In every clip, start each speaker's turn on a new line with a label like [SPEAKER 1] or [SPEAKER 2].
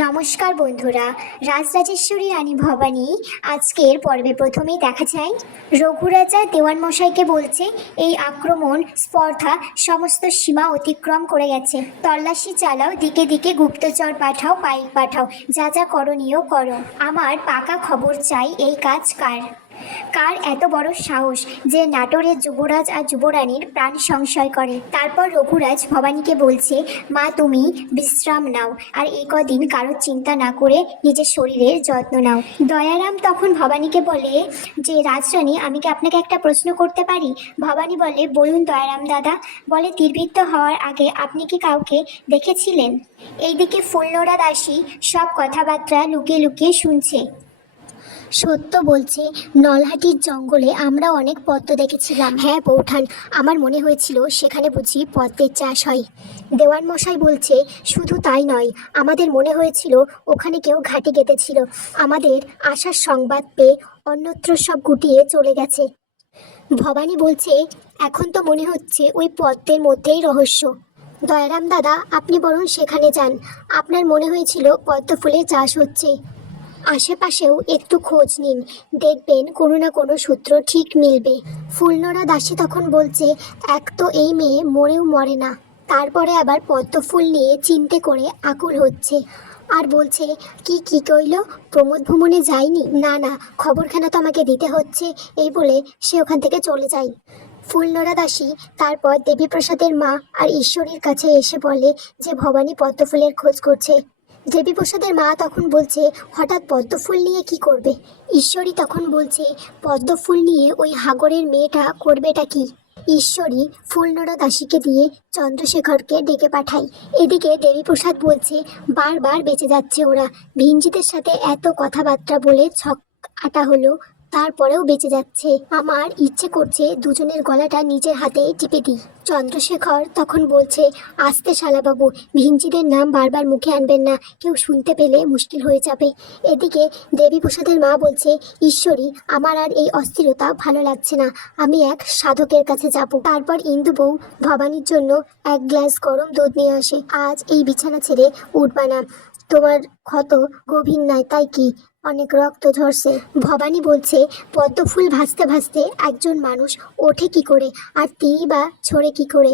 [SPEAKER 1] নমস্কার বন্ধুরা, রাজরাজেশ্বরী রানী ভবানী আজকের পর্বে প্রথমেই দেখা যায়, রঘুরাজা দেওয়ান মশাইকে বলছে এই আক্রমণ, স্পর্ধা সমস্ত সীমা অতিক্রম করে গেছে। তল্লাশি চালাও, দিকে দিকে গুপ্তচর পাঠাও, পাইক পাঠাও, যা যা করণীয় করো। আমার পাকা খবর চাই, এই কাজ কার? কার এত বড় সাহস যে নাটোরের যুবরাজ আর যুবরানীর প্রাণ সংশয় করে? তারপর রঘুরাজ ভবানীকে বলছে, মা, তুমি বিশ্রাম নাও আর এই কদিন কারোর চিন্তা না করে নিজের শরীরের যত্ন নাও। দয়ারাম তখন ভবানীকে বলে, যে রাজরানী, আমি কি আপনাকে একটা প্রশ্ন করতে পারি? ভবানী বলে, বলুন দয়ারাম দাদা। বলে তীরবৃত্ত হওয়ার আগে আপনি কি কাউকে দেখেছিলেন? এইদিকে ফুলনোরা দাসী সব কথাবার্তা লুকিয়ে লুকিয়ে শুনছে। সত্য বলছে, নলহাটির জঙ্গলে আমরা অনেক পদ্ম দেখেছিলাম। হ্যাঁ বৌঠান আমার মনে হয়েছিল সেখানে বুঝি পদ্মের চাষ হয়। দেওয়ান মশাই বলছে, শুধু তাই নয়, আমাদের মনে হয়েছিল ওখানে কেউ ঘাটে গেঁথেছিল। আমাদের আসার সংবাদ পেয়ে অন্যত্র সব গুটিয়ে চলে গেছে। ভবানী বলছে, এখন তো মনে হচ্ছে ওই পদ্মের মধ্যেই রহস্য। দয়ারাম দাদা, আপনি বরং সেখানে যান। আপনার মনে হয়েছিল পদ্ম ফুলের চাষ হচ্ছে। আশেপাশেও একটু খোঁজ নিন। দেখবেন কোনো না কোনো সূত্র ঠিক মিলবে। ফুলনোরা দাসী তখন বলছে, এক তো এই মেয়ে মরেও মরে না। তারপরে আবার পদ্ম ফুল নিয়ে চিনতে করে আকুল হচ্ছে। আর বলছে, কি কি কইল? প্রমোদ ভ্রমণে যায়নি না না, খবরখানা তো আমাকে দিতে হচ্ছে। এই বলে সে ওখান থেকে চলে যায়। ফুলনোরা দাসী তারপর দেবীপ্রসাদের মা আর ঈশ্বরীর কাছে এসে বলে যে, ভবানী পদ্মফুলের খোঁজ করছে। দেবীপ্রসাদের মা তখন বলছে, হঠাৎ পদ্মফুল নিয়ে কি করবে? ঈশ্বরী তখন বলছে, পদ্মফুল নিয়ে ওই হাগরের মেয়েটা করবেটা কি? ঈশ্বরী ফুলনোড়া দাসীকে দিয়ে চন্দ্রশেখরকে ডেকে পাঠায়। এদিকে দেবীপ্রসাদ বলছে, বারবার বেঁচে যাচ্ছে ওরা। ভিঞ্জিতের সাথে এত কথাবার্তা বলে ছক আটা হলো। তারপরেও বেঁচে যাচ্ছে। আমার ইচ্ছে করছে দুজনের গলাটা নিজের হাতে টিপে দিই। চন্দ্রশেখর তখন বলছে, আস্তে শালাবাবু ভিঞ্জিদের নাম বারবার মুখে আনবেন না। কেউ শুনতে পেলে মুশকিল হয়ে যাবে। এদিকে দেবীপ্রসাদের মা বলছে, ঈশ্বরী, আমার আর এই অস্থিরতা ভালো লাগছে না। আমি এক সাধকের কাছে যাব। তারপর ইন্দু বউ ভবানীর জন্য এক গ্লাস গরম দুধ নিয়ে আসে। আজ এই বিছানা ছেড়ে উঠবা না। তোমার ক্ষত গভীর নয় তাই কি অনেক রক্ত ঝরছে। ভবানী বলছে পদ্ম ফুল ভাসতে ভাসতে একজন মানুষ ওঠে কি করে, আর তিনি বা ছড়ে কি করে?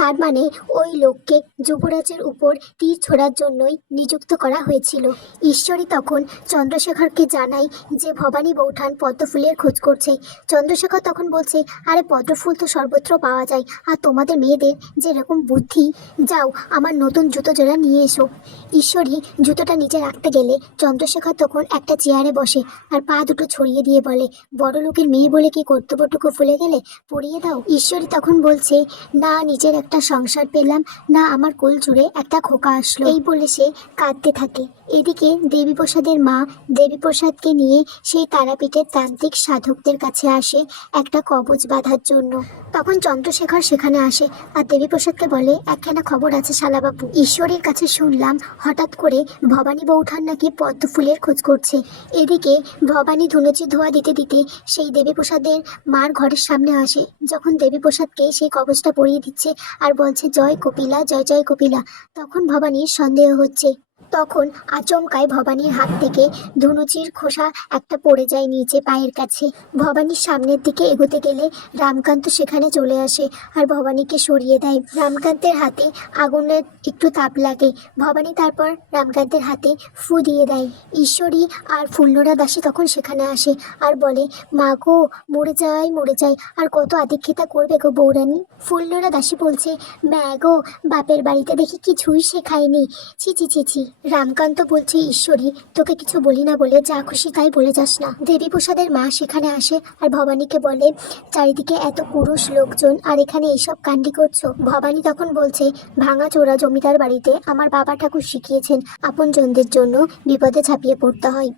[SPEAKER 1] তার মানে ওই লোককে যুবরাজের উপর তীর ছোড়ার জন্যই নিযুক্ত করা হয়েছিল। ঈশ্বরী তখন চন্দ্রশেখরকে জানায় যে ভবানী বৌঠান পদ্মফুলের খোঁজ করছে। চন্দ্রশেখর তখন বলছে, আরে, পদ্মফুল তো সর্বত্র পাওয়া যায়। আর তোমাদের মেয়েদের যেরকম বুদ্ধি, যাও, আমার নতুন জুতো জোড়া নিয়ে এসো। ঈশ্বরী জুতোটা নিচে রাখতে গেলে চন্দ্রশেখর তখন একটা চেয়ারে বসে আর পা দুটো ছড়িয়ে দিয়ে বলে, বড় লোকের মেয়ে বলে কি কর্তব্যটুকু ফুলে গেলে? পরিয়ে দাও। ঈশ্বরী তখন বলছে, না, নিজের সংসার পেলাম। না, আমার কোল জুড়ে একটা খোকা আসলো। এই বলে সে কাঁদতে থাকে। এদিকে দেবীপ্রসাদের মা দেবীপ্রসাদকে নিয়ে সেই তারাপীঠের তান্ত্রিক সাধকদের কাছে আসে একটা কবচ বাঁধার জন্য। তখন চন্দ্রশেখর সেখানে আসে আর দেবীপ্রসাদকে বলে, একখানা খবর আছে শালাবাবু। ঈশ্বরের কাছে শুনলাম হঠাৎ করে ভবানী বৌঠান নাকি পদ্ম ফুলের খোঁজ করছে। এদিকে ভবানী ধুনুচি ধোয়া দিতে দিতে সেই দেবীপ্রসাদের মার ঘরের সামনে আসে। যখন দেবীপ্রসাদকে সেই কবচটা পরিয়ে দিচ্ছে আর বলছে জয় কপিলা জয় জয় কপিলা। তখন ভবানীর সন্দেহ হচ্ছে। তখন আচমকায় ভবানীর হাত থেকে ধনুচির খোসা একটা পড়ে যায় নিচে পায়ের কাছে। ভবানীর সামনের দিকে এগোতে গেলে রামকান্ত সেখানে চলে আসে আর ভবানীকে সরিয়ে দেয়। রামকান্তের হাতে আগুনের একটু তাপ লাগে। ভবানী তারপর রামকান্তের হাতে ফু দিয়ে দেয়। ঈশ্বরী আর ফুল্লরা দাসী তখন সেখানে আসে আর বলে, মা গো, মরে যাই, মরে যায় আর কত আদিক্ষেতা করবে গো বৌরানী? ফুল্লরা দাসী বলছে, ম্যা গো, বাপের বাড়িতে দেখি কিছুই শেখায়নি। ছি ছি ছি ছি। রামকান্ত বলছে, ঈশ্বরী, তোকে কিছু বলি না বলে, যা খুশি তাই বলে যাস না। দেবীপ্রসাদের মা সেখানে আসে আর ভবানীকে বলে, চারিদিকে এত পুরুষ লোকজন, আর এখানে এইসব কাণ্ডি করছ? ভবানী তখন বলছে, ভাঙা চোরা জমিদার বাড়িতে আমার বাবা ঠাকুর শিখিয়েছেন আপনজনদের জন্য বিপদে ঝাঁপিয়ে পড়তে হয়।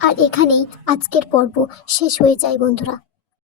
[SPEAKER 1] আর এখানেই আজকের পর্ব শেষ হয়ে যায়, বন্ধুরা।